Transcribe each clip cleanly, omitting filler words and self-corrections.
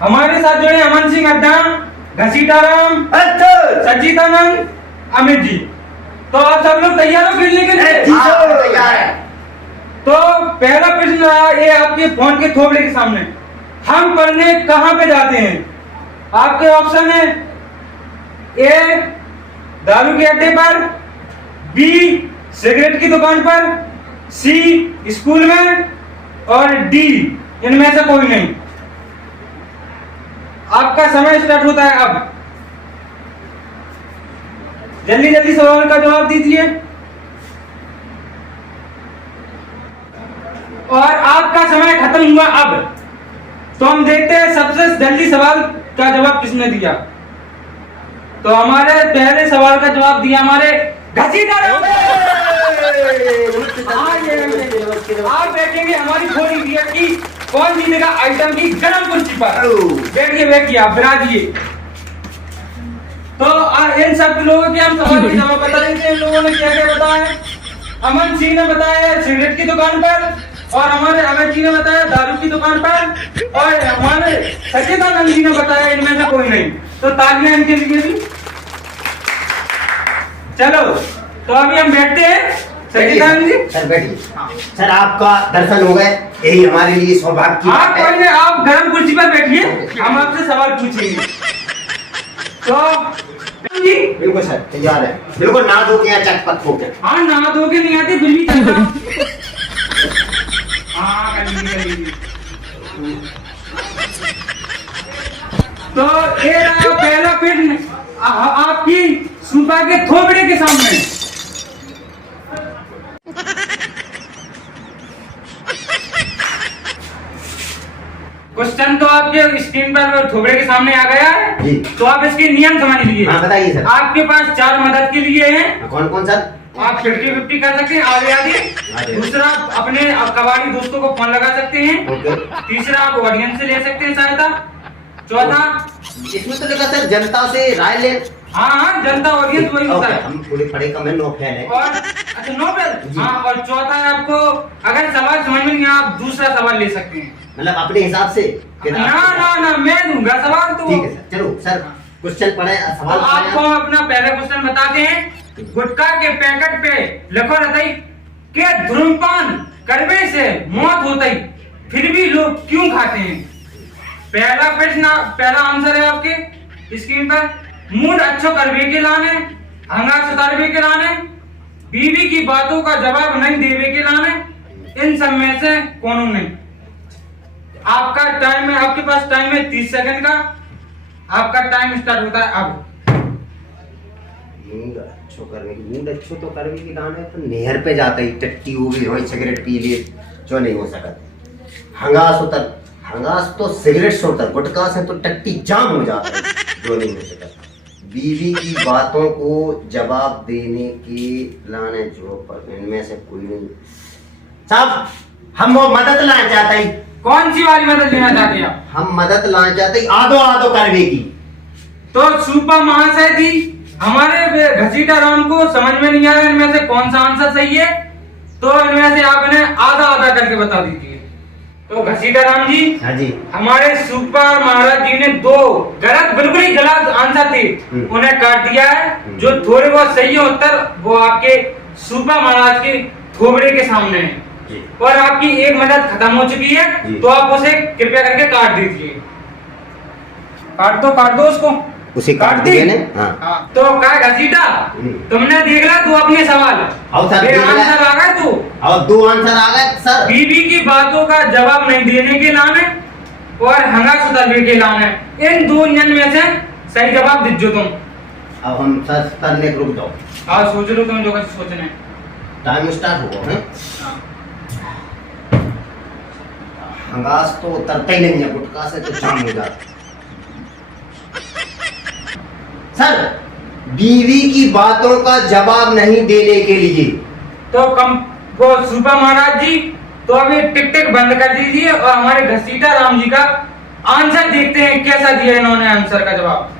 हमारे साथ जुड़े अमन सिंह अड्डा, घसीटाराम, सचिदानंद, अमित जी। तो आप सब लोग तैयार हो खेलने के लिए? तैयार है। तो पहला प्रश्न रहा ये आपके फोन के थोबड़े के सामने, हम पढ़ने कहाँ पे जाते हैं? आपके ऑप्शन है ए दारू के अड्डे पर, बी सिगरेट की दुकान पर, सी स्कूल में, और डी इनमें से कोई नहीं। आपका समय स्टार्ट होता है अब। जल्दी जल्दी सवाल का जवाब दीजिए। और आपका समय खत्म हुआ अब। तो हम देखते हैं सबसे जल्दी सवाल का जवाब किसने दिया। तो हमारे पहले सवाल का जवाब दिया हमारे घसीटाराम। आप देखेंगे हमारी थोड़ी दिया कि कौन जीतेगा आइटम की गरम कुर्सी पर। बैठिए बैठिए, आप बिराजिए। तो इन सब लोगों के हम सवाल के जवाब बताएंगे। इन लोगों ने क्या क्या बताया? अमन सिंह ने बताया सिगरेट की दुकान पर, और हमारे अमित जी ने बताया दारू की दुकान पर, और हमारे सचिदानंद जी ने बताया इनमें से कोई नहीं। तो तालियां इनके लिए भी। चलो तो अभी हम बैठते हैं। सचिदानंद जी सर बैठिए। सर आपका दर्शन हो गए, यही हमारे लिए सौभाग्य की आप बात है। पहले आप गर्म कुर्सी पर बैठिए, हम आपसे सवाल पूछेंगे। तो जी बिल्कुल सर तैयार है, बिल्कुल ना धो के या चटपट हो के। हाँ नहा धो के नहीं आती, बिजली चलता। हाँ कर लीजिए। तो ये रहा पहला प्रश्न आपकी सुबह के थोबड़े के सामने। क्वेश्चन तो आपके स्क्रीन पर थोबड़े के सामने आ गया है जी। तो आप इसके नियम समझ लीजिए। हाँ बताइए सर। आपके पास 4 मदद के लिए हैं। कौन कौन सर? आप 50-50 कर सकते हैं, आगे आगे। दूसरा अपने कबाड़ी दोस्तों को फोन लगा सकते हैं। ओके। तीसरा आप ऑडियंस से ले सकते हैं सहायता। चौथा इसमें तो लगा सर जनता से राय ले। हाँ जनता ऑडियंस वही होता है। हम थोड़े पढ़े कम है, नो फैन है। और अच्छा नोबेल। हाँ और चौथा है आपको अगर सवाल समझ में नहीं आया आप दूसरा सवाल ले सकते हैं। मतलब अपने हिसाब से ना ना ना मैं दूंगा सवाल तो। ठीक है सर। चलो सर क्वेश्चन पढ़े, सवाल तो आपको अपना पहला क्वेश्चन बताते हैं। गुटखा के पैकेट पे लिखो रहता है कि धूम्रपान करने से मौत होती, फिर भी लोग क्यों खाते हैं? पहला प्रश्न पहला आंसर है आपके स्क्रीन पर। मूड अच्छो करवे के लाने, हंगा सुधारवे के लाने, बीवी की बातों का जवाब नहीं देवे के लाने, इन सब में से कौन नहीं? आपका टाइम है, आपके पास टाइम है 30 सेकंड का। आपका टाइम स्टार्ट होता है अब। मूड अच्छो करने की, मूड अच्छो तो करने की गाने तो नहर पे जाता ही टट्टी हो गई वही सिगरेट पी लिए जो नहीं हो सकता। हंगास उतर, हंगास तो सिगरेट से उतर, गुटखा से तो टट्टी जाम हो जाता है जो नहीं हो सकता। बीवी की बातों को जवाब देने के लाने जो पर इनमें से कोई नहीं। साहब हम वो मदद लाना चाहते हैं। कौन सी वाली मदद लेना चाहते हैं आप? हम मदद लाना चाहते हैं आधो आधो करवे की। तो सुपा महाशय जी हमारे घसीटाराम को समझ में नहीं आया इनमें से कौन सा आंसर सही है, तो इनमें से आप इन्हें आधा आधा करके बता दीजिए। तो घसीटाराम जी हाँ जी। हमारे सुपर महाराज जी ने 2 गलत, बिल्कुल ही गलत आंसर थे, उन्हें काट दिया है। जो थोड़े बहुत सही है उत्तर वो आपके सुपर महाराज के थोबड़े के सामने है। और आपकी एक मदद खत्म हो चुकी है तो आप उसे कृपया करके काट दीजिए। काट दो उसको। उसे काट दिए ने। हाँ। तो क्या घसीटा तुमने देख ला तू अपने सवाल आंसर आ गए तू और 2 आंसर आ गए सर। बीवी की बातों का जवाब नहीं देने के लाने और हंगा सुधरने के लाने, इन 2 में से सही जवाब दीजिए तुम। अब हम सर करने रुक जाओ। हाँ सोच लो तुम्हें जो कुछ सोचना है। टाइम स्टार्ट हुआ है। हंगास तो उतरता ही नहीं है, गुटखा से तो जाम हो जाता। सर बीवी की बातों का जवाब नहीं देने के लिए तो वो सुपा महाराज जी तो अभी टिक टिक बंद कर दीजिए और हमारे घसीटाराम जी का आंसर देखते हैं कैसा दिया इन्होंने आंसर का जवाब।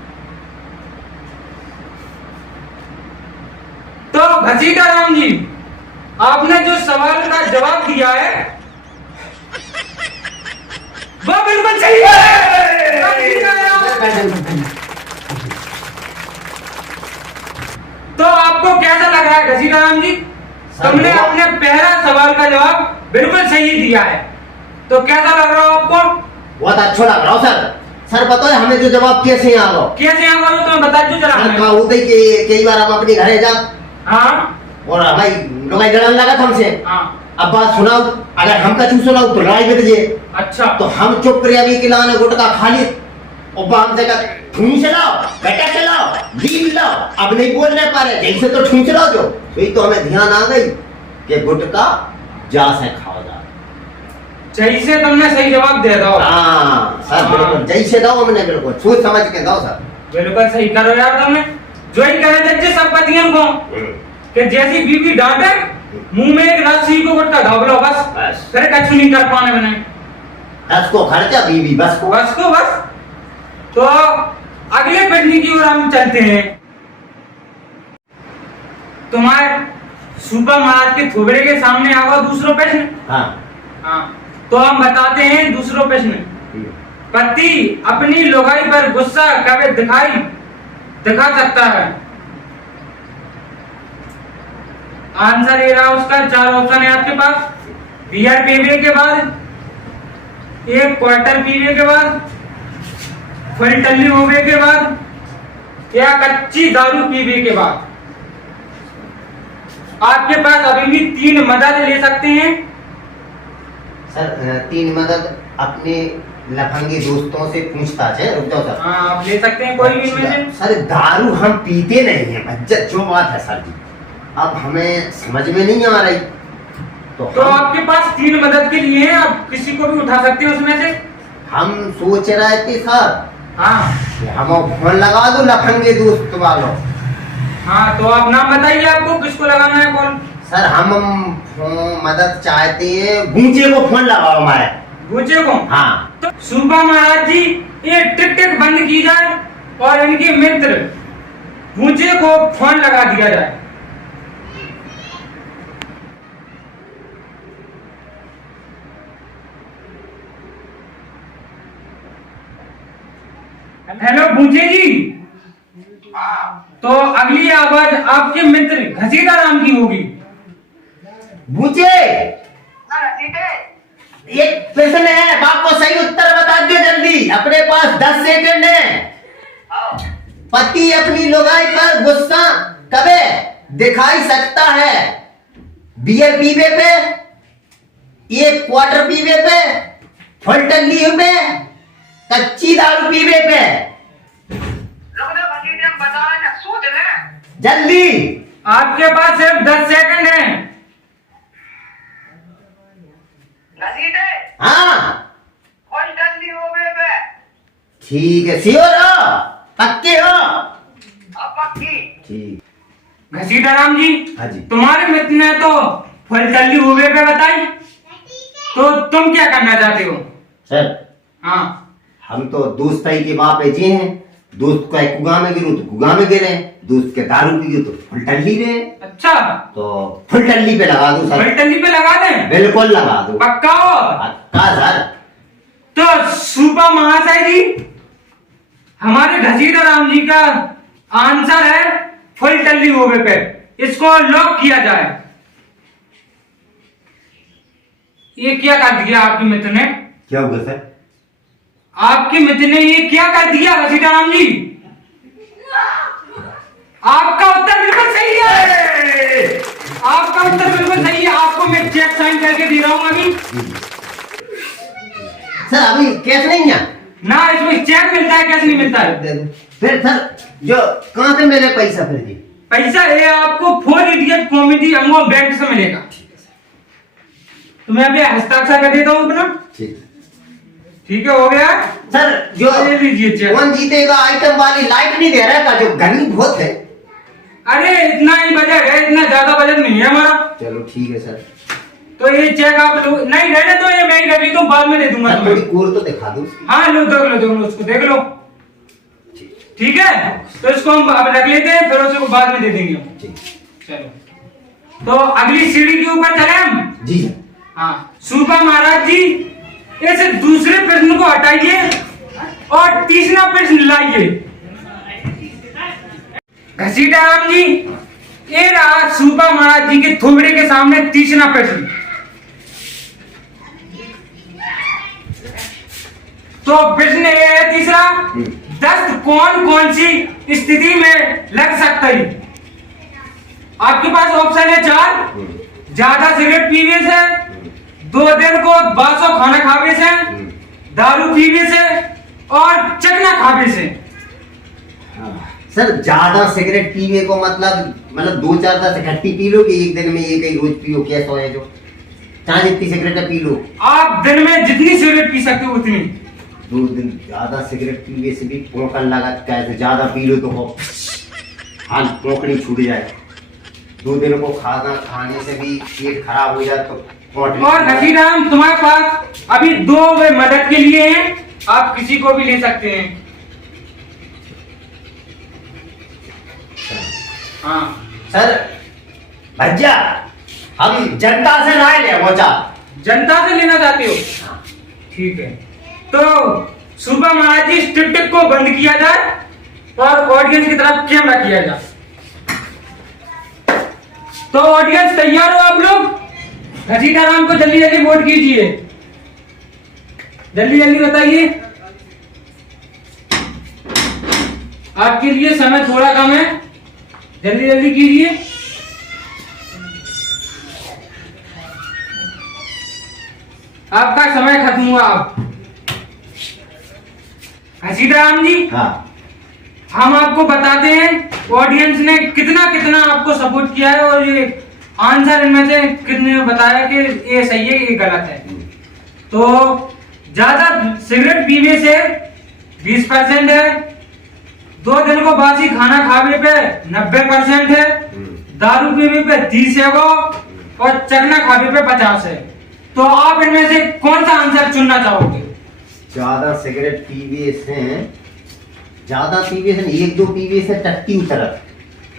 तो घसीटाराम जी आपने जो सवाल का जवाब दिया है वो बिल्कुल सही है। तो आपको कैसा लग रहा है घसीटाराम जी? तुमने अपने पहला सवाल का जवाब बिल्कुल सही दिया है, तो कैसा लग रहा है आपको? बहुत अच्छा लग रहा हो सर। सर बताओ हमें जो जवाब कैसे यहाँ गो? कैसे यहाँ गो तुम्हें बता दो जरा। सर कहा होता है कि कई बार हम अपने घरे जा हाँ और हमारी लड़ाई लड़न लगा था हमसे। हाँ अब बात सुनाओ, अगर हम कछु सुनाओ तो लड़ाई बढ़ जाए। अच्छा तो हम चुप करे अभी के लाने गुटका खा ली और बाम से का ठूं चलाओ, बेटा चलाओ, लील लाओ, अब नहीं बोलने पा रहे जैसे तो ठूं चलाओ जो। तो ये तो हमें ध्यान आ गई कि गुटका जा से खाओ जा। जैसे तुमने सही जवाब दे दो। हाँ सर बिल्कुल जैसे दो हमने बिल्कुल सोच समझ के दो सर। बिल्कुल सही करो यार तुमने। जो ही कहे जज्जे सब पतियों को कि जैसी बीवी डांटे मुंह में एक राशि को गुटका घाव लो बस, फिर कछु नहीं कर पाने बने। बस को खर्चा बीवी बस को बस। तो अगले प्रश्न की ओर हम चलते हैं। तुम्हारे सुपर महाराज के थोबड़े के सामने आवा दूसरा प्रश्न। हाँ तो हम बताते हैं दूसरा प्रश्न। पति अपनी लुगाई पर गुस्सा कब दिखा सकता है? आंसर ये रहा उसका। 4 ऑप्शन है आपके पास। बियर पीने के बाद, एक क्वार्टर पीने के बाद, फुल टल्ली होने के बाद, या कच्ची दारू पीने के बाद। आपके पास अभी भी 3 मदद ले सकते हैं। सर 3 मदद अपने लफंगे दोस्तों से पूछताछ है। रुक जाओ सर। हाँ आप ले सकते हैं कोई भी इनमें से। सर दारू हम पीते नहीं है भज्जत जो बात है सर जी, अब हमें समझ में नहीं आ रही। तो आपके पास 3 मदद के लिए है, आप किसी को भी उठा सकते हैं उसमें से। हम सोच रहे थे सर हाँ कि हम फोन लगा दो लफंगे दोस्त वालों। हाँ तो आप नाम बताइए, आपको किसको लगाना है कॉल? सर हम मदद चाहते हैं गूंजे को फोन लगाओ हमारे। गूंजे को? हाँ तो सुबह महाराज जी ये टिक बंद की जाए और इनके मित्र गूंजे को फोन लगा दिया जाए। हेलो गूंजे जी। तो अगली आवाज आपके मित्र घसीटाराम की होगी। गूंजे एक प्रश्न है, बाप को सही उत्तर बता दो जल्दी, अपने पास 10 सेकंड है। पति अपनी लुगाई पर गुस्सा कबे दिखाई सकता है? बियर पीवे पे, एक क्वार्टर पीवे पे, फुल टल्ली पे, कच्ची दारू पीवे पे। जल्दी आपके पास सिर्फ 10 सेकंड है। हाँ ठीक है, श्योर हो, पक्के हो? ठीक। घसीटाराम जी हाँ जी। तुम्हारे मित्र ने तो फुल टल्ली हुए पे बताई, तो तुम क्या करना चाहते हो? सर हाँ हम तो दोस्ताई के बाप है जी हैं। दोस्त का कुआं में गिरो तो कुआं में गिरे, दोस्त के दारू पी तो फुल टल्ली में। अच्छा तो फुल टल्ली पे लगा दो सर। फुल टल्ली पे लगा दें? बिल्कुल लगा दो। पक्का हो? पक्का सर। तो सुपा महाशय जी हमारे घसीटाराम जी का आंसर है फुल टल्ली होवे पे। इसको लॉक किया जाए। ये क्या कर दिया आपके मित्र ने? क्या होगा सर? आपके मित्र ने ये क्या कर दिया घसीटाराम जी? आपका उत्तर बिल्कुल सही है। आपका उत्तर बिल्कुल सही है। आपको मैं चेक साइन करके दे रहा हूं अभी। सर अभी कैश नहीं है ना, इसमें चेक मिलता है, कैसे नहीं मिलता है? फिर सर जो कहां से मिले पैसा? फिर जी पैसा ये आपको 4 इडियट कॉमेडी अमो बैंक से मिलेगा। तो मैं अभी हस्ताक्षर कर देता हूँ अपना। ठीक है, हो गया सर। जो ले लीजिए चेक। कौन जीतेगा आइटम वाली लाइट नहीं दे रहा का, जो गर्मी बहुत है। अरे इतना ही बजट है, इतना ज्यादा बजट नहीं है हमारा। चलो ठीक है सर। तो ये चेक आप लोग नहीं रहने तो ये मैं ही रख लेता हूँ, बाद में दे दूंगा सर थोड़ी कोर तो दिखा दो। हाँ लो देख लो उसको देख लो। ठीक है, तो इसको हम अब रख लेते हैं, फिर उसको बाद में दे देंगे हम। चलो तो अगली सीढ़ी के ऊपर चले हम। जी सर। हाँ सुबह महाराज जी ऐसे दूसरे प्रश्न को हटाइए और तीसरा प्रश्न लाइए। घसीटा राम जी, ये रहा सूबा महाराज जी के थोबड़े के सामने तीसरा प्रश्न। तो प्रश्न ये है तीसरा, दस्त कौन कौन सी स्थिति में लग सकता है? आपके पास ऑप्शन है 4। ज्यादा सिगरेट पीने से, 2 दिन को बासो खाना खावे से, दारू पीने से और चकना खावे से। सर ज्यादा सिगरेट पीने को मतलब 2-4 दस इकट्ठी पी लो कि एक दिन में एक ही रोज पियो, कैसा है जो चाहे जितनी सिगरेट पी लो? आप दिन में जितनी सिगरेट पी सकते हो उतनी। 2 दिन ज्यादा सिगरेट पीने से भी पोंकन लगा, कैसे ज्यादा पी लो तो हाल पोंकनी छूट जाए। 2 दिन को खाना खाने से भी पेट खराब हो जाए तो। और घसीराम तुम्हारे पास अभी 2 मदद के लिए हैं, आप किसी को भी ले सकते हैं। हाँ सर भैया, हम जनता से राय ले पहुंचा। जनता से लेना चाहते हो? ठीक है, तो सुबह महाराज जी टिक को बंद किया जाए और ऑडियंस की तरफ कैमरा किया जाए। तो ऑडियंस तैयार हो आप लोग? घसीटा राम को जल्दी जल्दी वोट कीजिए, जल्दी जल्दी बताइए। आपके लिए समय थोड़ा कम है, जल्दी जल्दी कीजिए। आपका समय खत्म हुआ। आप घसीटा राम जी, हाँ। हम आपको बताते हैं ऑडियंस ने कितना कितना आपको सपोर्ट किया है और ये आंसर इनमें से कितने ने बताया कि ये सही है ये गलत है। तो ज्यादा सिगरेट पीने से 20% है, 2 दिन को बासी खाना खाने पे 90% है, दारू पीने पे 30 है वो, और चकना खाने पे 50 है। तो आप इनमें से कौन सा आंसर चुनना चाहोगे? ज्यादा सिगरेट पीने से, ज्यादा पीने से 1-2 पीने से टट्टी उतर,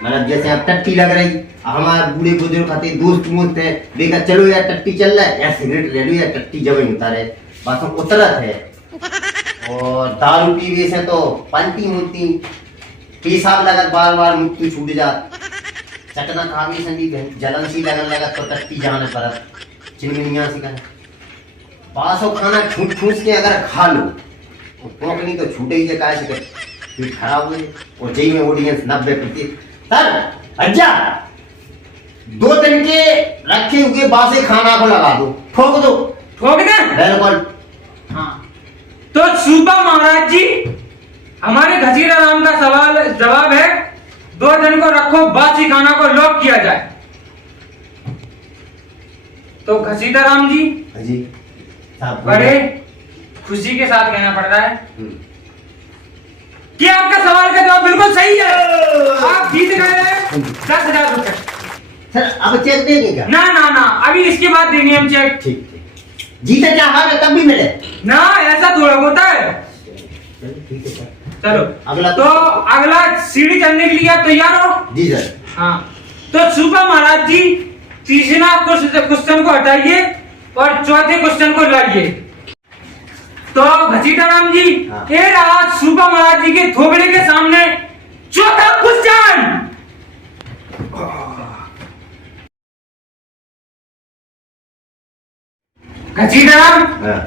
मतलब जैसे अब टट्टी लग रही, हमारे बूढ़े बुजुर्ग खाते दोस्त मोस्त है, देखा चलो यार टट्टी चल रहा है, यार सिगरेट ले लो यार टट्टी जब नहीं उतारे, बस उतरत है। और दारू पीने से तो पलटी मुलती, पेशाब लगत बार बार मुक्ति छूट जात, चकना खाने से भी जलन सी लगन लगत तो टट्टी जाने परत, चिमनिया सी कर बासो खाना ठूस ठूस के अगर खा लो तो पोंकनी तो छूटे ही है, से फिर खराब हुए। और जई में ऑडियंस 90%। सर अच्छा 2 दिन के रखे हुए बासे खाना को लगा दो, ठोक दो। ठोक दे? बिल्कुल। हाँ, तो सुबह महाराज जी, हमारे घसीटा राम का सवाल जवाब है 2 दिन को रखो बासी खाना को लॉक किया जाए। तो घसीटा राम जी, जी बड़े खुशी के साथ कहना पड़ रहा है कि आपका सवाल का जवाब बिल्कुल सही है। आप जीत गए हैं 10,000 रुपए। सर अब चेक देंगे क्या? ना ना ना, अभी इसके बाद देंगे हम चेक। ठीक, जीते क्या हार तब भी मिले ना, ऐसा थोड़ा होता है। ठीक है सर, चलो अगला तो अगला सीढ़ी चढ़ने के लिए आप तैयार हो? जी सर। हाँ, तो सुबह महाराज जी तीसरा क्वेश्चन को हटाइए और चौथे क्वेश्चन को लाइए। तो घसीटा राम जी, हाँ। ये रहा सुबह महाराज जी के थोबड़े के सामने चौथा क्वेश्चन। घसीटा राम,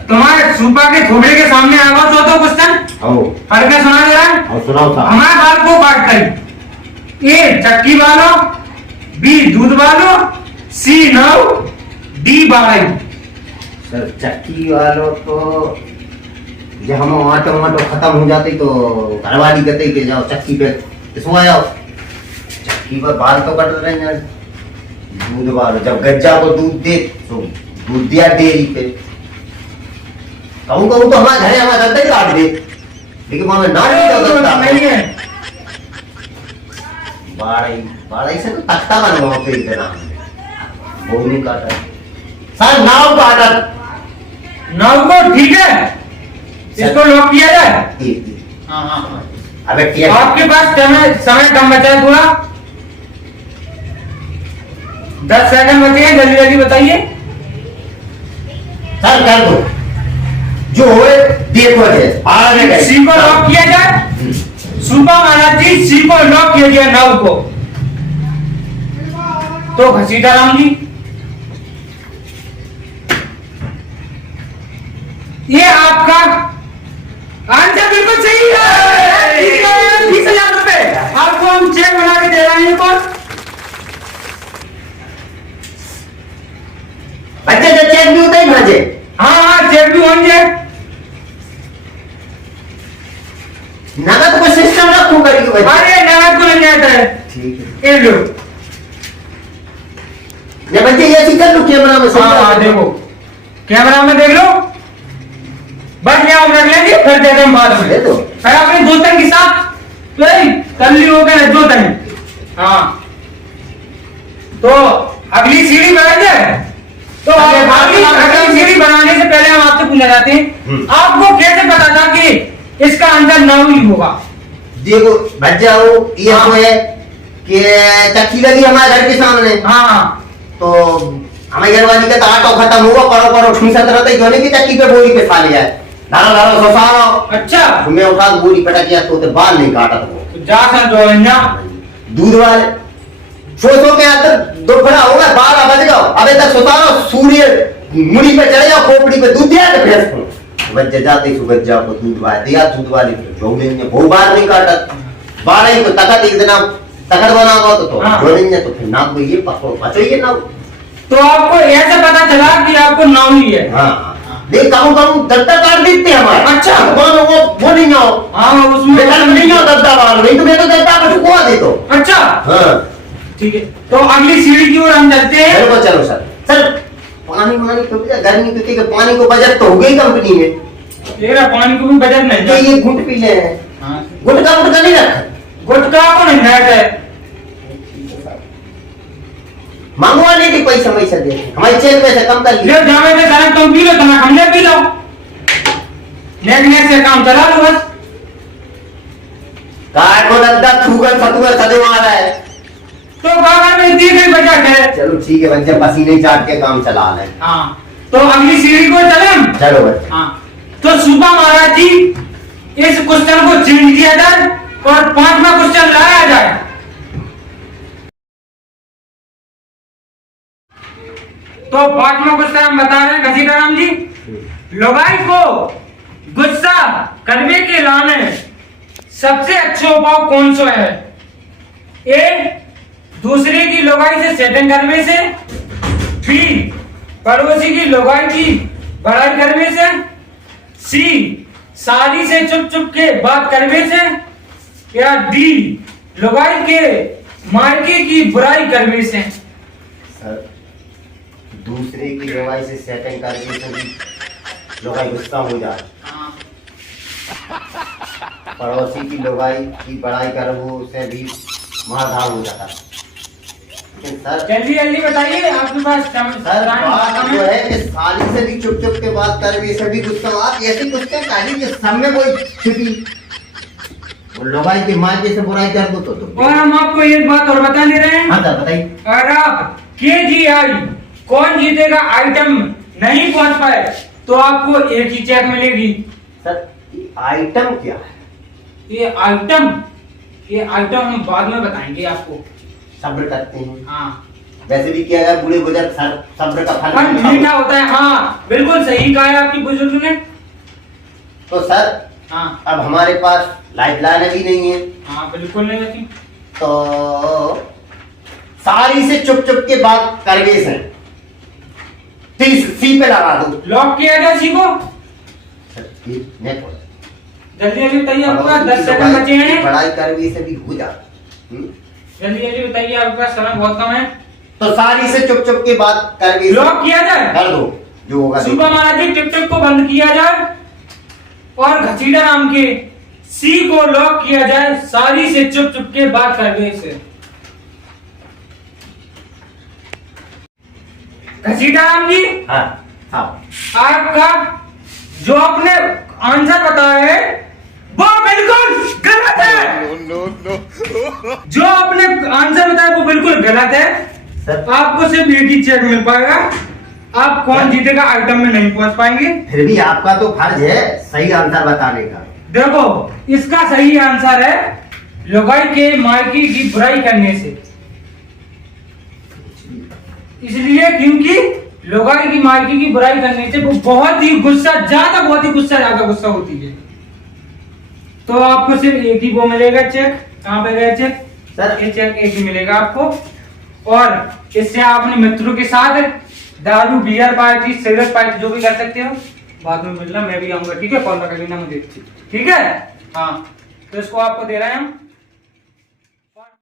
तुम्हारे सुबह के थोबड़े के सामने आवा चौथा क्वेश्चन। पढ़ के सुना जरा। सुनाओ साहब। हमारे बाल को काट कर ए चक्की वालो, बी दूध वालो, सी नाव, डी बाड़ाई। सर चक्की वालों तो जब हम आटो खत्म हो जाते तो घरवाली कहते कि जाओ चक्की पे सो जाओ, चक्की पर बाल तो कट रहे हैं। दूध वालों जब गज्जा को दूध दे तो दूध दिया डेयरी पे, कहूँ तो हमारे घर हमारा गद्दा ही काट दे, लेकिन वहां नहीं है। बाड़ाई से तो तख्ता बनवाओ पे इतना वो नहीं काटा। सर नाव काटा। नाव को ठीक है, इसको लॉक किया जाए। हाँ हाँ हाँ। अबे आपके पास समय कम बचा है थोड़ा, 10 सेकंड बचे हैं, जल्दी जल्दी बताइए। सर कर दो। जो होए देखो है आगे सी को लॉक किया जाए। सुबह महाराज जी सी को लॉक किया गया 9 को। तो घसीटा राम जी ये आपका आंसर बिल्कुल सही है। 20,000 रुपए आपको हम चेक बना के दे रहे हैं। कौन बच्चे जो चेक भी होता है भाजे। हाँ चेक भी होंगे। नगद को सिस्टम रखो करके बच्चे। अरे नगद को नहीं आता है। ठीक है ये लो। ये बच्चे ये चीज कर लो कैमरा में। हाँ देखो कैमरा में देख लो। बस यहाँ हम रख लेंगे फिर देते हैं बाद में। दे दो। फिर अपने दोस्तों के साथ तो कर ली हो गए दो दिन। हाँ तो अगली सीढ़ी बना जाए। तो अगली सीढ़ी बनाने से पहले हम आपसे पूछना चाहते हैं आपको कैसे पता था कि इसका आंसर 9 ही होगा। देखो बच जाओ ये तो है कि चक्की लगी हमारे घर के सामने। हाँ तो हमारे घर वाली का तो आटो खत्म हुआ परो ठूसत रहता जोने की चक्की पे बोरी पे खा लिया धारा धारा सोसारो। अच्छा मैं उठा बोरी पटक किया तो बाल नहीं काटा तो जा सर जो दूध वाले सो के अंदर दोपहर होगा 12 बज गया अबे तक सोसारो सूर्य मुड़ी पे चढ़ जाओ खोपड़ी पे दूध दिया तो भैंस को बच्चे जाते सुबह जाओ को दूध वाले दिया दूध वाले जोने ने वो बाल नहीं काटा 12 ही को तकत एक दिन तकत बनाओ तो जोने ने तो फिर ना को ये पकड़ो बचो ये ना। तो आपको ऐसे पता चला कि आपको 9 ही है। हाँ देख कहूँ दद्दा काट देते हमारे। अच्छा वो नहीं हो। हाँ उसमें नहीं हो दद्दा वाल नहीं तो मैं तो दद्दा को ठुकवा दे तो। अच्छा हाँ ठीक है तो अगली सीढ़ी की ओर हम चलते हैं। चलो चलो सर पानी तो गर्मी पीते के पानी को बजट तो हो गई कंपनी में। तेरा पानी को भी बजट नहीं ये घुट पी ले गुटका नहीं रखा गुटका को नहीं है मांगवा ले कि पैसा दे हमारे चेक पैसा कम कर ले जावे से सारा तुम पी लो तना हमने पी लो नेक से काम चला लो बस। काय को दद्दा थूगल फतुगल सदे मारा है तो बाबा में दी गई बजट है। चलो ठीक है बच्चे पसीने चाट के काम चला ले। हाँ तो अगली सीढ़ी को चले चलो बच्चे। हाँ तो सुबह महाराज जी इस क्वेश्चन को चेंज किया जाए और 5वां क्वेश्चन लाया जाए। तो 5वां क्वेश्चन हम बता रहे हैं घसीटा राम जी लोगाई को गुस्सा करने के लाने सबसे अच्छा उपाय कौन सा है। ए दूसरे की लोगाई से सेटिंग करने से। बी पड़ोसी की लोगाई की बड़ाई करने से। सी शादी से चुप चुप के बात करने से। या डी लोगाई के मायके की बुराई करने से। सर दूसरे की लोगाई से सेटिंग करके तो भी लोगाई गुस्सा हो जाए। पड़ोसी की लोगाई की बड़ाई करो से भी मारधाड़ हो जाता है। सर जल्दी जल्दी बताइए आपके पास सर बात जो है कि साली से भी चुप चुप के बात कर भी सभी गुस्सा आप ऐसे गुस्से काली के सब में कोई छिपी लोगाई की माँ जैसे बुराई कर दो तो। और हम आपको एक बात और बता दे रहे हैं। हाँ सर बताइए। अगर आप KGI कौन जीतेगा आइटम नहीं पहुंच पाए तो आपको एक ही चेक मिलेगी। सर आइटम क्या है। ये आइटम हम बाद में बताएंगे आपको। सब्र करते हैं। हाँ वैसे भी किया गया बूढ़े बुजुर्ग सब्र का फल मीठा होता है। हाँ बिल्कुल सही कहा है आपकी बुजुर्ग ने। तो सर हाँ अब हमारे पास लाइफ लाइन भी नहीं है। हाँ बिल्कुल नहीं होती। तो सारी से चुप चुप के बात करके से सी पे लगा दो। लॉक किया जाए सी को। नेट जल्दी जल्दी बताइए आपके पास 10 सेकंड बचे हैं। पढ़ाई करवी से भी हो जाता। जल्दी जल्दी बताइए आपके पास समय बहुत कम है। तो सारी से चुप चुप की बात करवी लॉक किया जाए। कर दो जो होगा। सुबह महाराज जी टिकटॉक को बंद किया जाए और घसीटा राम के सी को लॉक किया जाए। सारी से चुप चुप के बात करवे से। घसीटा राम जी हाँ हाँ आपका जो आपने आंसर बताया है वो बिल्कुल गलत है। जो आपने आंसर बताया वो बिल्कुल गलत है। सर आपको सिर्फ एक ही चेक मिल पाएगा। अब कौन जीतेगा आइटम में नहीं पहुंच पाएंगे। फिर भी आपका तो फर्ज है सही आंसर बताने का। देखो इसका सही आंसर है लुगाई के मायके की बुराई करने से। इसलिए क्योंकि लुगाई की मायके की बुराई करने से वो बहुत ही गुस्सा ज्यादा गुस्सा होती है। तो आपको सिर्फ एक ही वो मिलेगा चेक। कहाँ पे गया चेक सर? ये चेक एक ही मिलेगा आपको। और इससे आप अपने मित्रों के साथ दारू बियर पार्टी सिगरेट पार्टी जो भी कर सकते हो। बाद में मिलना, मैं भी आऊंगा, ठीक है? कॉल लगा लेना मुझे, ठीक है? हाँ, तो इसको आपको दे रहे हैं हम।